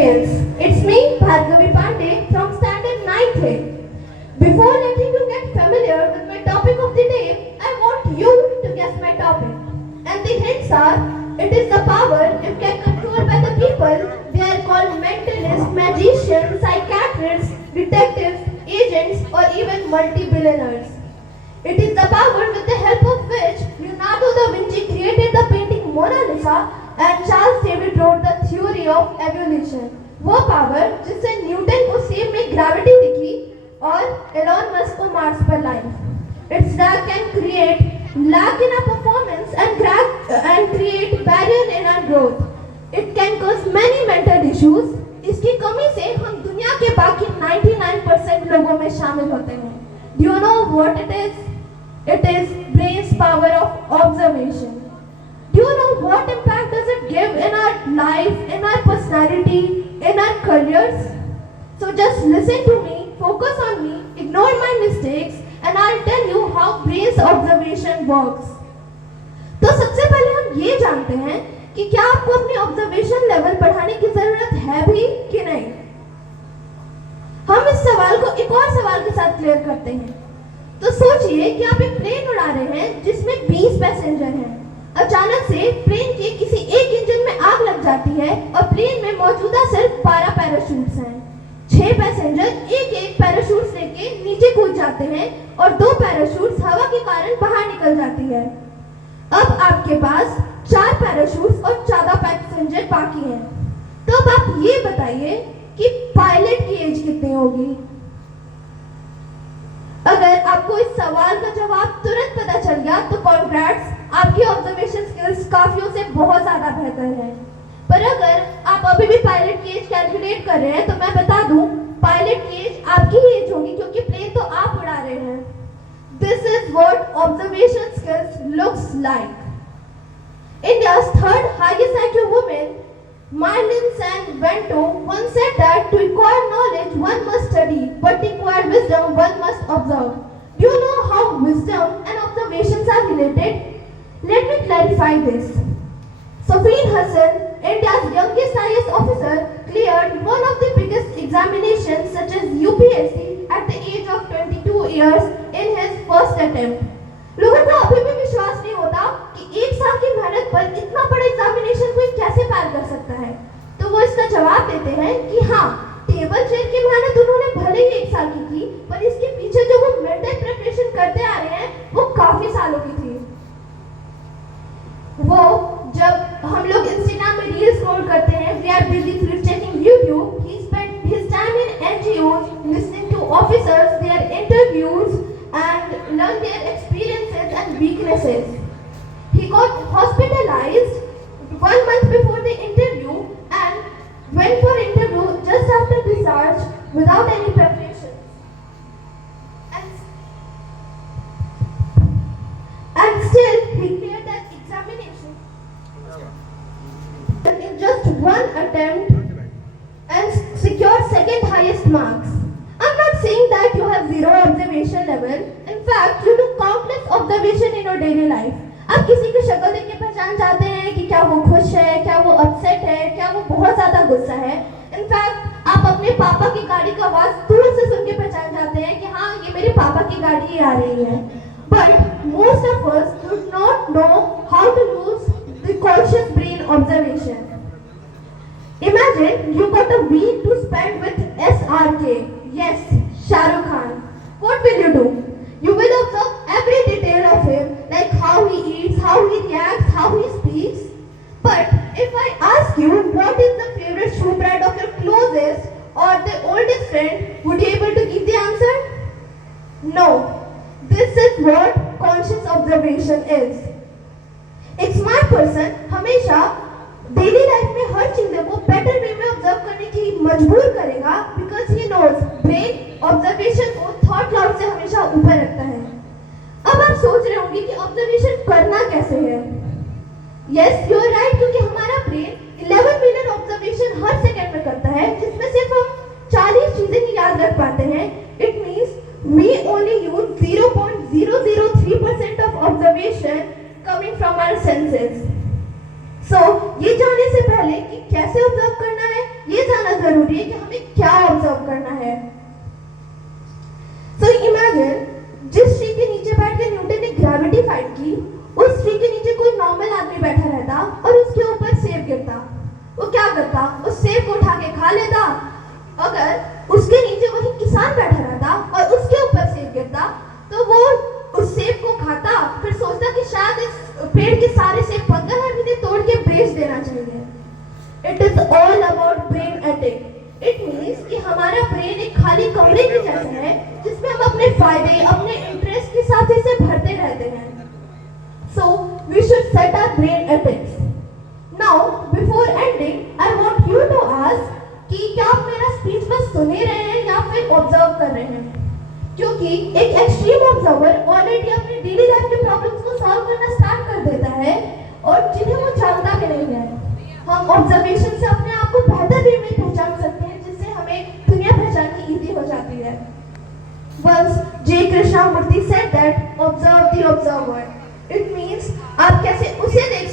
It's me, Bhargavi Pandey from Standard 9th A. Before letting you get familiar with my topic of the day, I want you to guess my topic. And the hints are, it is the power it can control by the people. They are called mentalists, magicians, psychiatrists, detectives, agents, or even multi-billionaires. It is the power with the help of which Leonardo da Vinci created the painting Mona Lisa and Charles Darwin wrote the theory of evolution. वो power जिससे Newton को same में gravity दिखी और Elon Musk को Mars पर लाई। Its drag can create lag in our performance and create barrier in our growth. It can cause many mental issues. इसकी कमी से हम दुनिया के बाकी 99% लोगों में शामिल होते हैं। Do you know what it is? It is brain's power of observation. Do you know what impact does it give in our life, in our personality, in our careers? So just listen to me, focus on me, ignore my mistakes, and I'll tell you how brain's observation works. तो सबसे पहले हम ये जानते हैं कि क्या आपको अपनी ऑब्जर्वेशन लेवल बढ़ाने की जरूरत है भी कि नहीं। हम इस सवाल को एक और सवाल के साथ क्लियर करते हैं। तो सोचिए कि आप एक प्लेन उड़ा रहे हैं जिसमें 20 पैसेंजर हैं। अचानक से प्लेन के किसी एक इंजन में आग लग जाती है और प्लेन में मौजूदा सिर्फ 12 पैराशूट्स हैं। 6 पैसेंजर एक पैराशूट लेके नीचे कूद जाते हैं और 2 पैराशूट्स हवा के कारण बाहर निकल जाती है। अब आपके पास 4 पैराशूट्स और 14 पैसेंजर बाकी हैं। तो अब आप ये बताइए कि पायलट की एज कितनी होगी। अगर आपको इस सवाल का जवाब तुरंत पता चल गया तो कॉन्ग्रेट्स, आपकी ऑब्जर्वेशन स्किल्स काफियों से बहुत ज्यादा बेहतर है। पर अगर आप अभी भी पायलट की एज कैलकुलेट कर रहे हैं तो मैं बता दूं, पायलट की एज आपकी ही एज होगी क्योंकि प्लेन तो आप उड़ा रहे हैं। This is what observation skills looks like. India's third highest IQ woman, Marlin San-Vento, once said that to acquire knowledge one must study, but to acquire wisdom one must observe. Do you know how wisdom and observations are related? Let me clarify this. Safeen Hassan, India's youngest IAS officer, cleared one of the biggest examinations such as UPSC at the age of 22 years in his first attempt. लोगों को अभी भी विश्वास नहीं होता कि एक साल की मेहनत पर इतना बड़ा एग्जामिनेशन कोई कैसे पार कर सकता है। तो वो इसका जवाब देते हैं कि हाँ, टेबल चेयर की मेहनत उन्होंने भले ही 1 साल की थी, पर इसके पीछे जो वो मेंटल प्रिपरेशन करते आ रहे हैं वो काफी सालों की थी। वो जब हम लोग इंस्टाग्राम में रील स्क्रॉल करते हैं, we are busy through checking YouTube, he spent his time in NGOs listening to officers, their interviews and learn their experiences and weaknesses. He got hospitalized 1 month before the interview and went for interview just after discharge without any preparation. And still he cleared that examination in just 1 attempt and secured second highest marks. I'm not saying that you have zero observation level. In fact, you do countless observation in your daily life. आप किसी की शक्ल देख के पहचान जाते हैं कि क्या वो खुश है, क्या वो अपसेट है, क्या वो बहुत ज्यादा गुस्सा है। इनफैक्ट आप अपने पापा की गाड़ी का आवाज दूर से सुन के पहचान जाते हैं कि हाँ, ये मेरे पापा की गाड़ी ही आ रही है। But most of us do not know how to use the conscious brain observation. Imagine you got a week to spend with SRK. Yes, Shah Rukh Khan. What will you do? You will observe every detail of him, like how he eats, how he reacts, how he speaks. But if I ask you what is the favorite shoe brand of your closest or the oldest friend, would you be able to give the answer? No. This is what conscious observation is. एक smart person हमेशा daily life में हर चीज़ों को better way में observe करने की मजबूर करेगा because he knows brain observation को थॉट क्लाउड से हमेशा ऊपर रखता है। अब आप सोच रहे होंगे कि ऑब्जर्वेशन करना कैसे है। यस, यू आर राइट, क्योंकि हमारा ब्रेन 11 मिलियन ऑब्जर्वेशन हर सेकंड में करता है जिसमें सिर्फ हम 40 चीजें ही याद रख पाते हैं। It means we only use 0.003% of observation coming from our senses. ये जानने से पहले कि कैसे ऑब्जर्व करना है, ये जानना जरूरी है कि हमें क्या ऑब्जर्व करना है। सो इमेजिन, जिस ट्री के नीचे बैठ के न्यूटन ने ग्रेविटी फाइंड की, उस ट्री के नीचे कोई नॉर्मल आदमी बैठा रहता और उसके ऊपर सेब गिरता, वो क्या करता? उस सेब को उठा के खा लेता। अगर उसके नीचे वही किसान बैठा रहता और उसके ऊपर सेब गिरता, तो वो उस सेब को खाता, फिर सोचता कि शायद इस पेड़ के सारे सेब पक गए हैं, इन्हें तोड़ के बेच देना चाहिए। It is all about brain attic. It means कि हमारा ब्रेन एक खाली कमरे के जैसा है जिसमें हम अपने फायदे, अपने इंटरेस्ट के साथ इसे भरते रहते हैं। So we should set our brain ethics. Now, before ending, I want you to ask कि क्या आप मेरा स्पीच बस सुन ही रहे हैं या फिर ऑब्जर्व कर रहे हैं? क्योंकि एक एक्सट्रीम ऑब्जर्वर ऑलरेडी अपनी डेली लाइफ के प्रॉब्लम्स को सॉल्व करना स्टार्ट कर देता है और जिन्हें वो जानता भी नहीं है। हम ऑब्जर्वेशन से अपने आप को बेहतर वे में पहचान सकते हैं, जिससे हमें दुनिया पहचाननी इजी हो जाती है। Once J. Krishnamurti said that observe the observer. It means आप कैसे उसे देख